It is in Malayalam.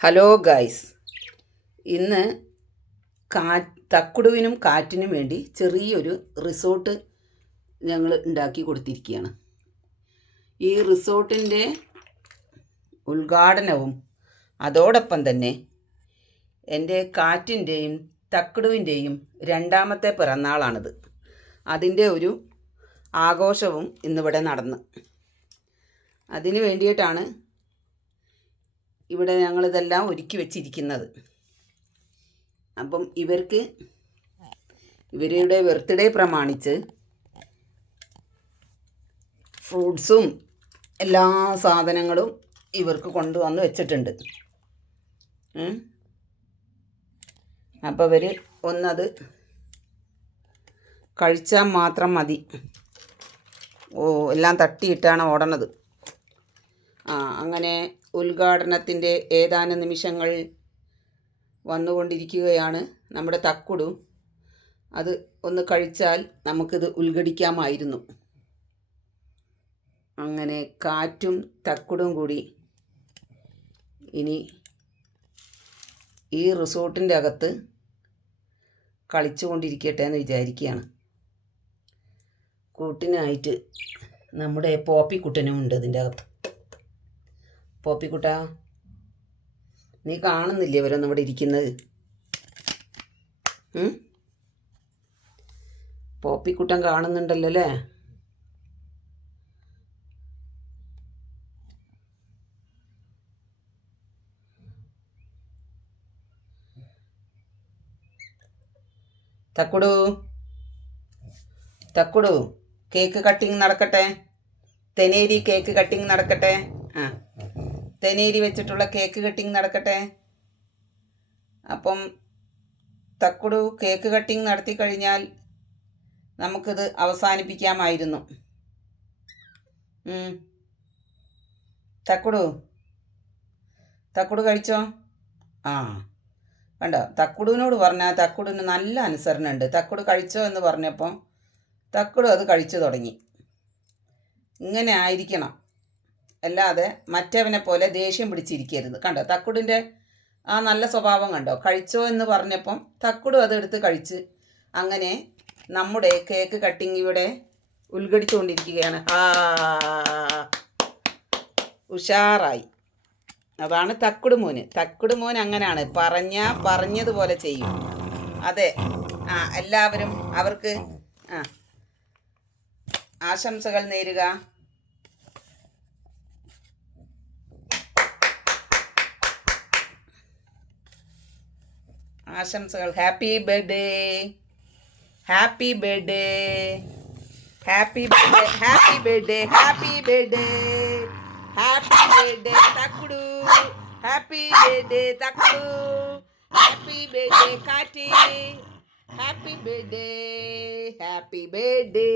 ഹലോ ഗൈസ്, ഇന്ന് തക്കുടുവിനും കാറ്റിനും വേണ്ടി ചെറിയൊരു റിസോർട്ട് ഞങ്ങൾ ഉണ്ടാക്കി കൊടുത്തിരിക്കുകയാണ്. ഈ റിസോർട്ടിൻ്റെ ഉദ്ഘാടനവും അതോടൊപ്പം തന്നെ എൻ്റെ കാറ്റിൻ്റെയും തക്കുടുവിൻ്റെയും രണ്ടാമത്തെ പിറന്നാളാണിത്. അതിൻ്റെ ഒരു ആഘോഷവും ഇന്നിവിടെ നടന്നു. അതിന് വേണ്ടിയിട്ടാണ് ഇവിടെ ഞങ്ങളിതെല്ലാം ഒരുക്കി വെച്ചിരിക്കുന്നത്. അപ്പം ഇവരുടെ ബർത്ത്ഡേ പ്രമാണിച്ച് ഫ്രൂട്ട്സും എല്ലാ സാധനങ്ങളും ഇവർക്ക് കൊണ്ടുവന്ന് വെച്ചിട്ടുണ്ട്. അപ്പോൾ ഇവർ ഒന്നത് കഴിച്ചാൽ മാത്രം മതി. എല്ലാം തട്ടിയിട്ടാണ് ഓടണത്. അങ്ങനെ ഉദ്ഘാടനത്തിൻ്റെ ഏതാനും നിമിഷങ്ങൾ വന്നുകൊണ്ടിരിക്കുകയാണ്. നമ്മുടെ തക്കുടു അത് ഒന്ന് കഴിച്ചാൽ നമുക്കിത് ഉദ്ഘടിക്കാമായിരുന്നു. അങ്ങനെ കാറ്റും തക്കുടും കൂടി ഇനി ഈ റിസോർട്ടിൻ്റെ അകത്ത് കളിച്ചുകൊണ്ടിരിക്കട്ടെ എന്ന് വിചാരിക്കുകയാണ്. കൂട്ടിനായിട്ട് നമ്മുടെ പോപ്പിക്കുട്ടനും ഉണ്ട് ഇതിൻ്റെ അകത്ത്. പോപ്പിക്കുട്ട, നീ കാണുന്നില്ലേ ഇവരൊന്നും ഇവിടെ ഇരിക്കുന്നത്? പോപ്പിക്കുട്ടൻ കാണുന്നുണ്ടല്ലോ അല്ലേ? തക്കുടു തക്കുടു കേക്ക് കട്ടിങ് നടക്കട്ടെ. തെനേരി കേക്ക് കട്ടിങ് നടക്കട്ടെ. തെനേരി വെച്ചിട്ടുള്ള കേക്ക് കട്ടിങ് നടക്കട്ടെ. അപ്പം തക്കുടു കേക്ക് കട്ടിങ് നടത്തി കഴിഞ്ഞാൽ നമുക്കിത് അവസാനിപ്പിക്കാമായിരുന്നു. തക്കുടു കഴിച്ചോ? കണ്ടോ, തക്കുടുവിനോട് പറഞ്ഞാൽ തക്കുടുവിന് നല്ല അനുസരണ ഉണ്ട്. തക്കുടു കഴിച്ചോ എന്ന് പറഞ്ഞപ്പോൾ തക്കുടു അത് കഴിച്ചു തുടങ്ങി. ഇങ്ങനെ ആയിരിക്കണം, അല്ലാതെ മറ്റവനെ പോലെ ദേഷ്യം പിടിച്ചിരിക്കരുത്. കണ്ടോ, തക്കുടിൻ്റെ ആ നല്ല സ്വഭാവം കണ്ടോ? കഴിച്ചോ എന്ന് പറഞ്ഞപ്പം തക്കുടു അതെടുത്ത് കഴിച്ച്. അങ്ങനെ നമ്മുടെ കേക്ക് കട്ടിങ് ഇവിടെ ഉദ്ഘടിച്ചുകൊണ്ടിരിക്കുകയാണ്. ഉഷാറായി. അതാണ് തക്കുടു മോൻ അങ്ങനെയാണ്, പറഞ്ഞതുപോലെ ചെയ്യും. അതെ, എല്ലാവരും അവർക്ക് ആശംസകൾ നേരുക. ആശംസകൾ. Happy birthday, happy birthday, happy birthday, happy birthday, happy birthday, happy birthday Thakkudu, happy birthday Thakkudu, happy birthday Katie, happy birthday, happy birthday.